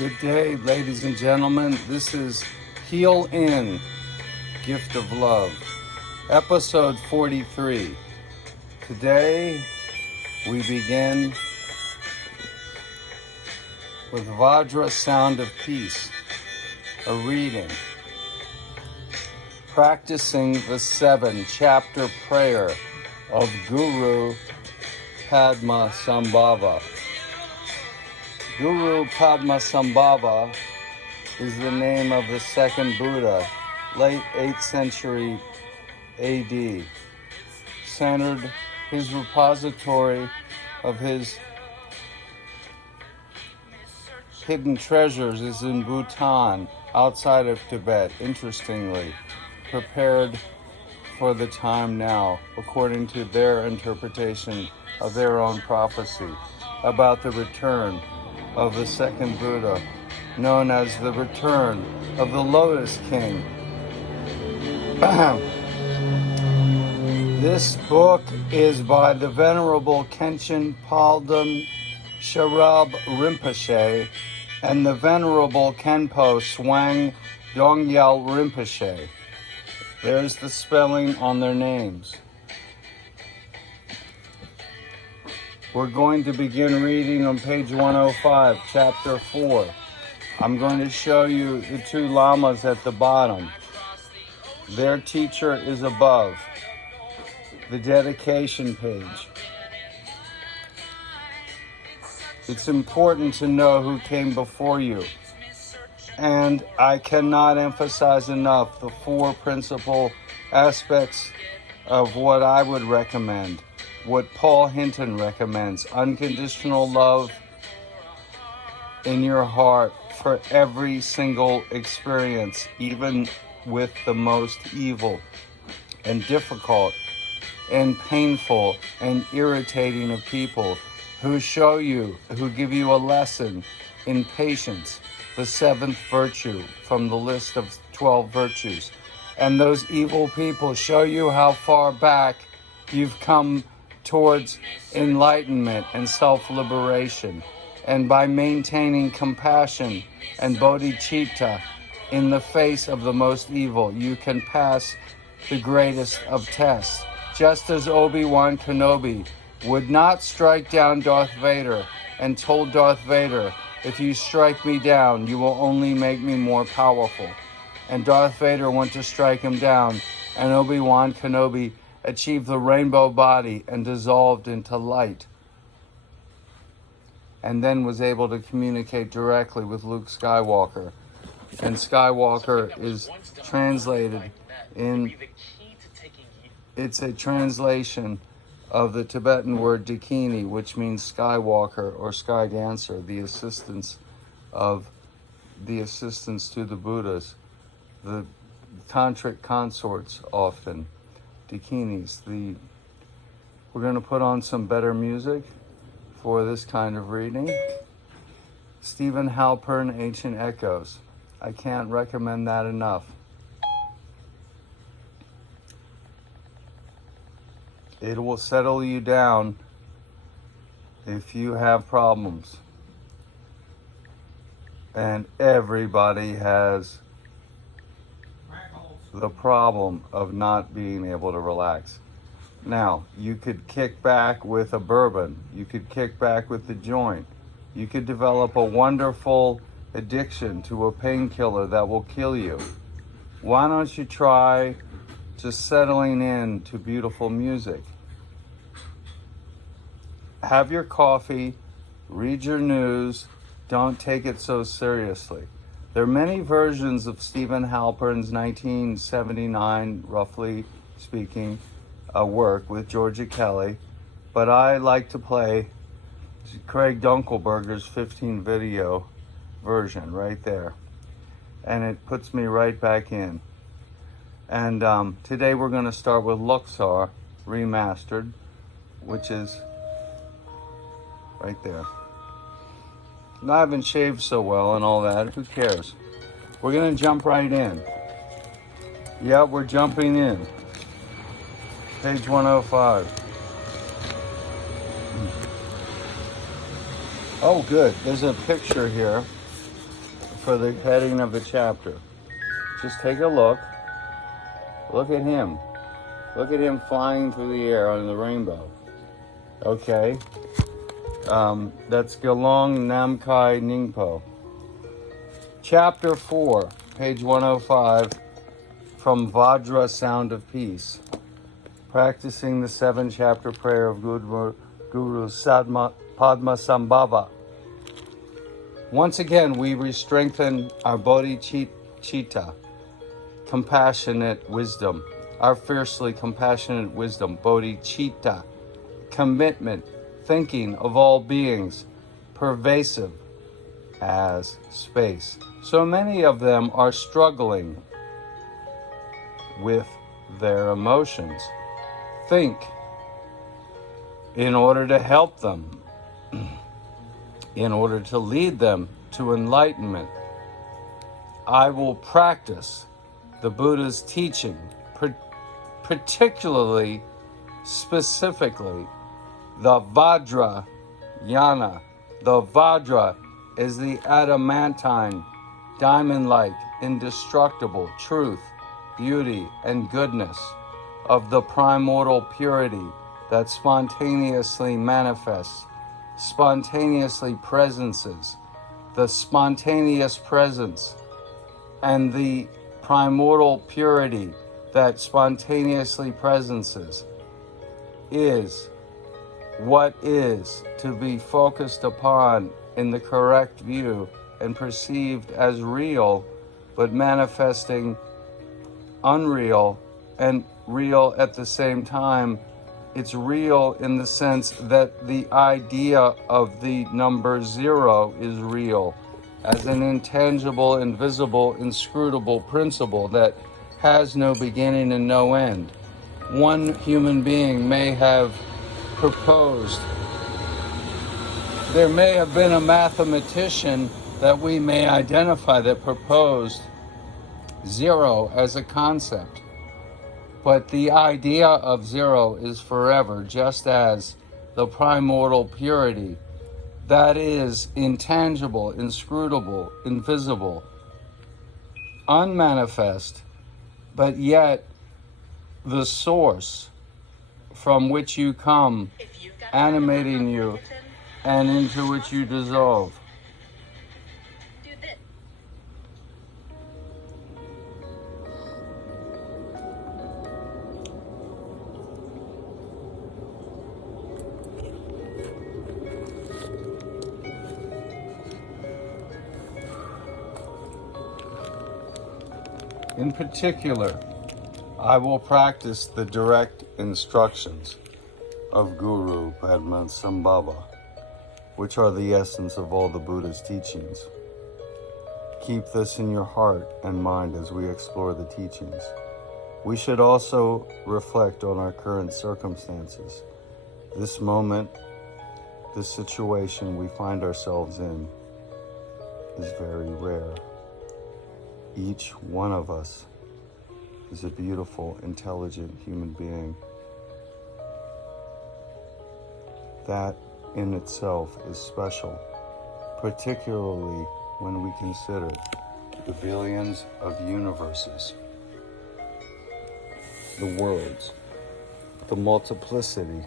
Good day, ladies and gentlemen. This is Heal In, Gift of Love, episode 43. Today, we begin with Vajra Sound of Peace, a reading, practicing the 7-chapter prayer of Guru Padmasambhava. Guru Padmasambhava is the name of the second Buddha, late 8th century AD. Centered his repository of his hidden treasures is in Bhutan, outside of Tibet, interestingly, prepared for the time now, according to their interpretation of their own prophecy about the return of the second Buddha, known as the return of the Lotus King. This book is by the Venerable Khenchen Palden Sharab Rinpoche and the Venerable Khenpo Swang Dongyal Rinpoche. There's the spelling on their names. We're going to begin reading on page 105, chapter 4. I'm going to show you the two lamas at the bottom. Their teacher is above, the dedication page. It's important to know who came before you. And I cannot emphasize enough the 4 principal aspects of what I would recommend. What Paul Hinton recommends: unconditional love in your heart for every single experience, even with the most evil and difficult and painful and irritating of people who give you a lesson in patience, the 7th virtue from the list of 12 virtues. And those evil people show you how far back you've come towards enlightenment and self-liberation. And by maintaining compassion and bodhicitta in the face of the most evil, you can pass the greatest of tests. Just as Obi-Wan Kenobi would not strike down Darth Vader and told Darth Vader, "If you strike me down, you will only make me more powerful." And Darth Vader went to strike him down, and Obi-Wan Kenobi achieved the rainbow body and dissolved into light, and then was able to communicate directly with Luke Skywalker. And Skywalker is translated in, it's a translation of the Tibetan word Dakini, which means skywalker or sky dancer, the assistants to the Buddhas, the tantric consorts often. Dakinis. We're going to put on some better music for this kind of reading. Stephen Halpern, Ancient Echoes. I can't recommend that enough. It will settle you down if you have problems. And everybody has the problem of not being able to relax. Now, you could kick back with a bourbon. You could kick back with the joint. You could develop a wonderful addiction to a painkiller that will kill you. Why don't you try just settling in to beautiful music? Have your coffee, read your news, don't take it so seriously. There are many versions of Stephen Halpern's 1979, roughly speaking, work with Georgia Kelly, but I like to play Craig Dunkelberger's 15 video version right there, and it puts me right back in. And today we're going to start with Luxor Remastered, which is right there. And I haven't shaved so well and all that. Who cares? We're going to jump right in. Yeah, we're jumping in. Page 105. Oh, good. There's a picture here for the heading of the chapter. Just take a look. Look at him. Look at him flying through the air on the rainbow. Okay. That's Gelong Namkai Ningpo. Chapter 4, page 105, from Vajra, Sound of Peace. Practicing the 7-chapter prayer of Guru Padmasambhava. Once again, we re-strengthen our bodhicitta, compassionate wisdom, our fiercely compassionate wisdom, bodhicitta, commitment, thinking of all beings, pervasive as space. So many of them are struggling with their emotions. Think in order to help them, in order to lead them to enlightenment. I will practice the Buddha's teaching, particularly, specifically, the Vajra Yana. The Vajra is the adamantine, diamond-like, indestructible truth, beauty, and goodness of the primordial purity that spontaneously manifests, spontaneously presences. The spontaneous presence and the primordial purity that spontaneously presences is what is to be focused upon in the correct view and perceived as real, but manifesting unreal and real at the same time. It's real in the sense that the idea of the number 0 is real as an intangible, invisible, inscrutable principle that has no beginning and no end. One human being may have proposed, there may have been a mathematician that we may identify that proposed 0 as a concept. But the idea of 0 is forever, just as the primordial purity that is intangible, inscrutable, invisible, unmanifest, but yet the source from which you come, animating you, and into which you dissolve. In particular, I will practice the direct instructions of Guru Padmasambhava, which are the essence of all the Buddha's teachings. Keep this in your heart and mind as we explore the teachings. We should also reflect on our current circumstances. This moment, this situation we find ourselves in is very rare. Each one of us is a beautiful, intelligent human being. That in itself is special, particularly when we consider the billions of universes, the worlds, the multiplicity,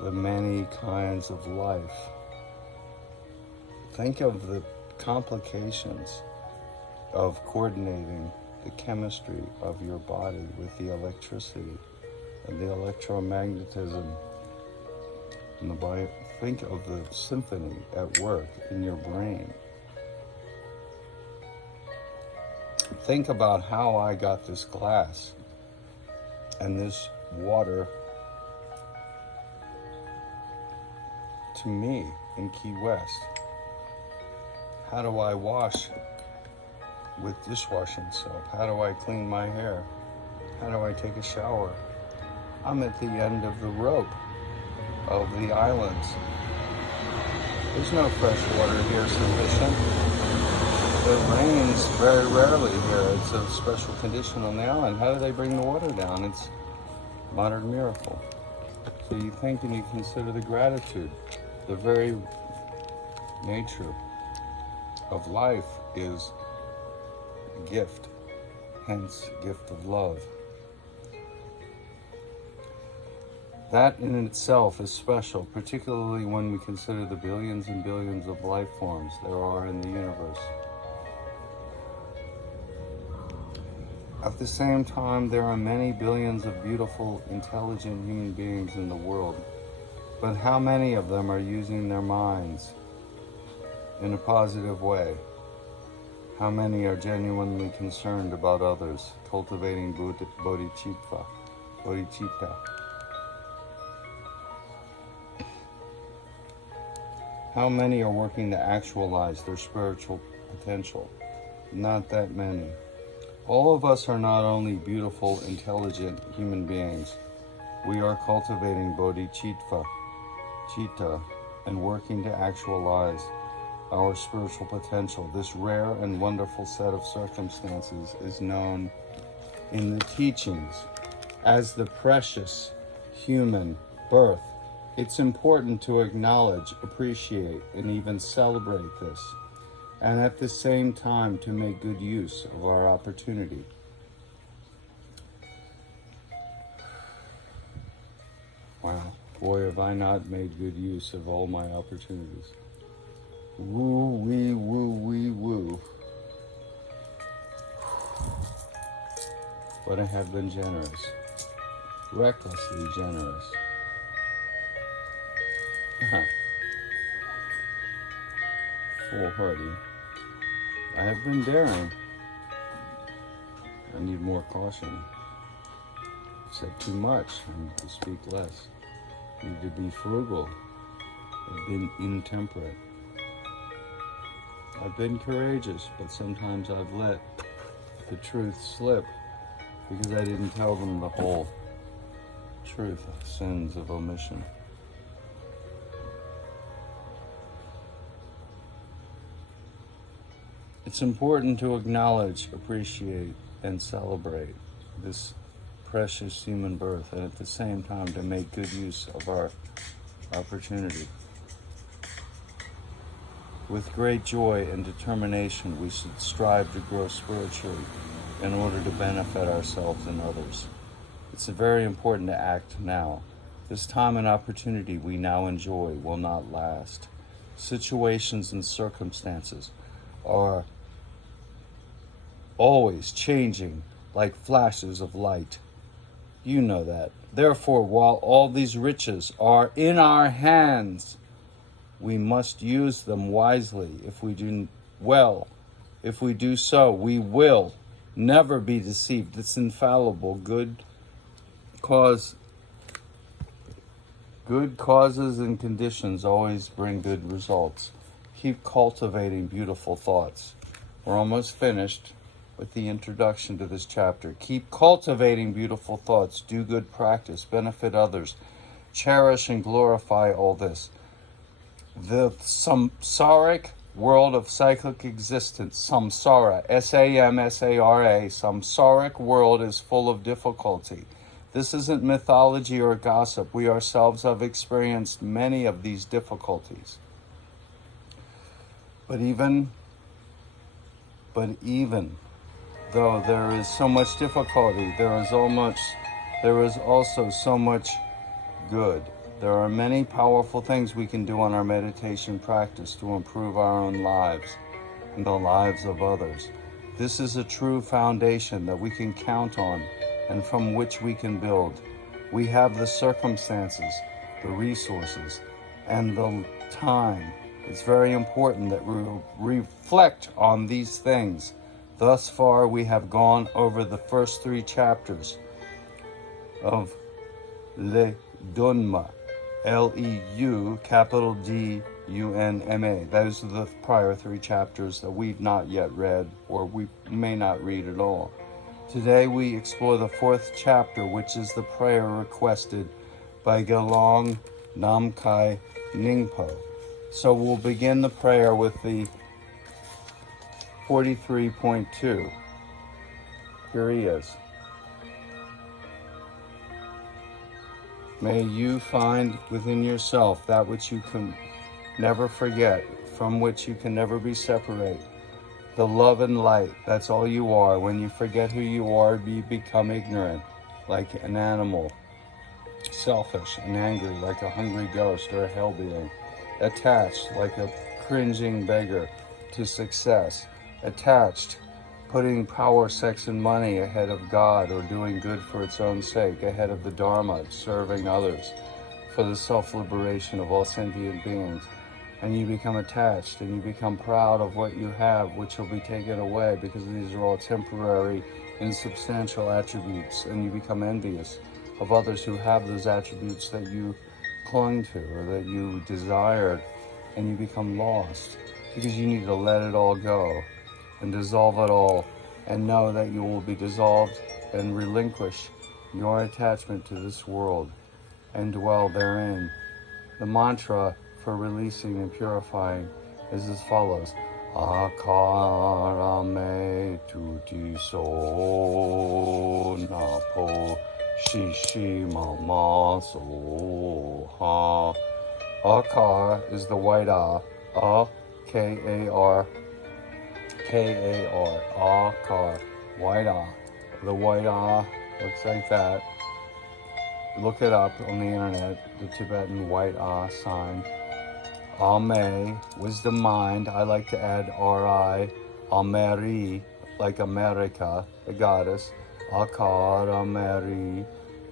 the many kinds of life. Think of the complications of coordinating the chemistry of your body with the electricity and the electromagnetism in the body. Think of the symphony at work in your brain. Think about how I got this glass and this water to me in Key West. How do I wash with dishwashing soap? How do I clean my hair? How do I take a shower? I'm at the end of the rope of the islands. There's no fresh water here sufficient. It rains very rarely here. It's a special condition on the island. How do they bring the water down? It's a modern miracle. So you think and you consider the gratitude, the very nature of life is a gift, hence gift of love. That in itself is special, particularly when we consider the billions and billions of life forms there are in the universe. At the same time, there are many billions of beautiful, intelligent human beings in the world, but how many of them are using their minds in a positive way? How many are genuinely concerned about others, cultivating bodhicitta? How many are working to actualize their spiritual potential? Not that many. All of us are not only beautiful, intelligent human beings. We are cultivating bodhicitta and working to actualize our spiritual potential. This rare and wonderful set of circumstances is known in the teachings as the precious human birth. It's important to acknowledge, appreciate, and even celebrate this, and at the same time to make good use of our opportunity. Wow, boy, have I not made good use of all my opportunities. Woo, wee, woo, wee, woo. But I have been generous, recklessly generous. Foolhardy. I have been daring. I need more caution. I've said too much. I need to speak less. I need to be frugal. I've been intemperate. I've been courageous, but sometimes I've let the truth slip because I didn't tell them the whole truth. Sins of omission. It's important to acknowledge, appreciate, and celebrate this precious human birth, and at the same time to make good use of our opportunity. With great joy and determination, we should strive to grow spiritually in order to benefit ourselves and others. It's very important to act now. This time and opportunity we now enjoy will not last. Situations and circumstances are always changing like flashes of light. You know that. Therefore, while all these riches are in our hands, we must use them wisely. If we do so, we will never be deceived. It's infallible. Good causes and conditions always bring good results. Keep cultivating beautiful thoughts. We're almost finished with the introduction to this chapter. Keep cultivating beautiful thoughts. Do good practice. Benefit others. Cherish and glorify all this. The samsaric world of cyclic existence, samsara, S-A-M-S-A-R-A, samsaric world is full of difficulty. This isn't mythology or gossip. We ourselves have experienced many of these difficulties. But even though there is so much difficulty, there is also so much good. There are many powerful things we can do on our meditation practice to improve our own lives and the lives of others. This is a true foundation that we can count on and from which we can build. We have the circumstances, the resources, and the time. It's very important that we reflect on these things. Thus far, we have gone over the first 3 chapters of Le Dunma, L-E-U, capital D-U-N-M-A. Those are the prior 3 chapters that we've not yet read, or we may not read at all. Today we explore the 4th chapter, which is the prayer requested by Gelong Namkhai Ningpo. So we'll begin the prayer with the 43.2. Here he is. May you find within yourself that which you can never forget. from which you can never be separate. The love and light, that's all you are. When you forget who you are, you become ignorant, like an animal, selfish and angry, like a hungry ghost or a hell being, attached, like a cringing beggar to success, attached, putting power, sex, and money ahead of God, or doing good for its own sake, ahead of the Dharma, serving others, for the self-liberation of all sentient beings. And you become attached, and you become proud of what you have, which will be taken away, because these are all temporary, insubstantial attributes, and you become envious of others who have those attributes that you clung to or that you desired, and you become lost, because you need to let it all go and dissolve it all, and know that you will be dissolved and relinquish your attachment to this world and dwell therein. The mantra for releasing and purifying is as follows: Akarame tuti so napo shishi mama so ha. Akar is the white K-A-R, Akar, white The white looks like that. Look it up on the internet, the Tibetan white sign. Ame, wisdom mind. I like to add R-I. Ameri, like America, the goddess. Akar, Ameri.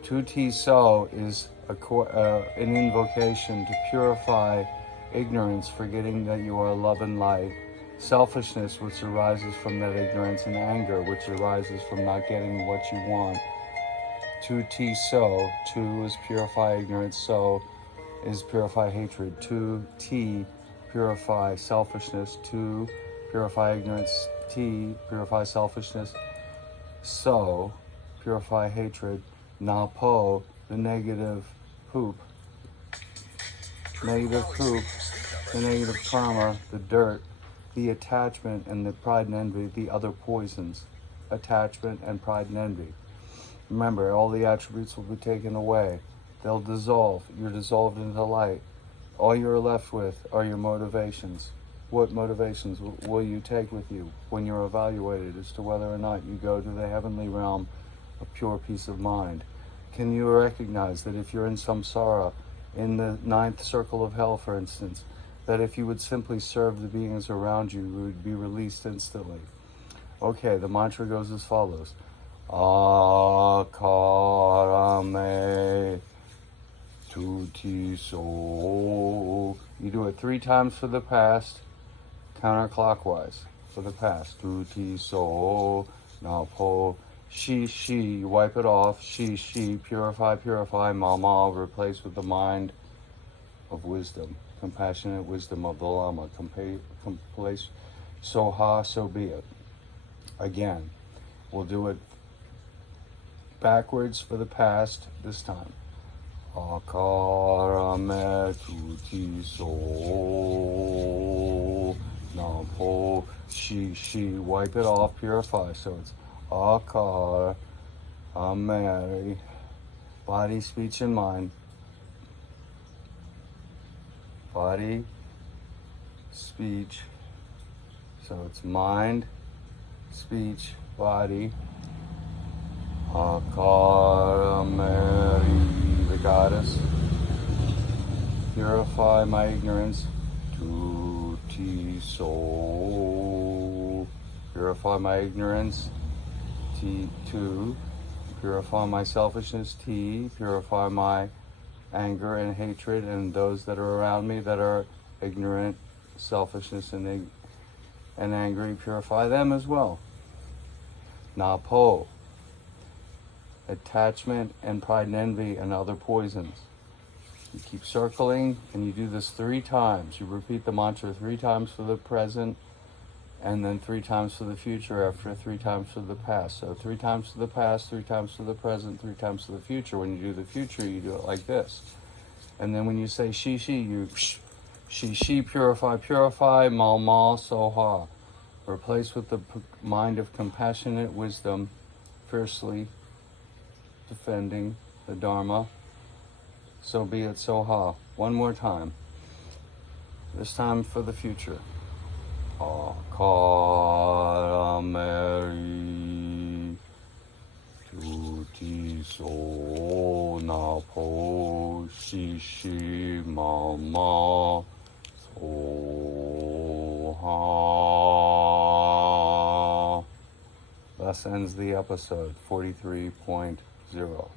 Tuti so is an invocation to purify ignorance, forgetting that you are love and light. Selfishness, which arises from that ignorance, and anger, which arises from not getting what you want. Tuti so, tu is purify ignorance, so is purify hatred. Tu purify selfishness. Tu purify ignorance. Ti purify selfishness. So purify hatred. Na po, the negative poop. Negative poop, the negative karma, the dirt, the attachment and the pride and envy, the other poisons. Attachment and pride and envy. Remember, all the attributes will be taken away. They'll dissolve. You're dissolved into light. All you're left with are your motivations. What motivations will you take with you when you're evaluated as to whether or not you go to the heavenly realm of pure peace of mind? Can you recognize that if you're in samsara, in the 9th circle of hell, for instance, that if you would simply serve the beings around you, you would be released instantly? Okay, the mantra goes as follows. Akarame tuti so. You do it 3 times for the past, counterclockwise for the past. Tuti so napo shi, you wipe it off. Shi, purify. Mama, replace with the mind of wisdom, compassionate wisdom of the Lama. Place soha, so be it. Again, we'll do it backwards for the past this time. Akarame tuti so napo shi, wipe it off, purify. So it's Akar Ameri, body, speech, and mind. Body, speech. So it's mind, speech, body. Akar Ameri, the goddess. Purify my ignorance. Tuti so. Purify my ignorance. T2, purify my selfishness. T, purify my anger and hatred and those that are around me that are ignorant, selfishness and angry. Purify them as well. Na po, attachment and pride and envy and other poisons. You keep circling, and you do this 3 times. You repeat the mantra 3 times for the present, and then 3 times for the future, after 3 times for the past. So 3 times for the past, 3 times for the present, 3 times for the future. When you do the future, you do it like this. And then when you say shi, you shi, purify, ma, soha. Replace with the mind of compassionate wisdom, fiercely defending the Dharma. So be it, soha. One more time. This time for the future. Akarameri tuti so napo shishi mama soha. Thus ends the episode 43.0.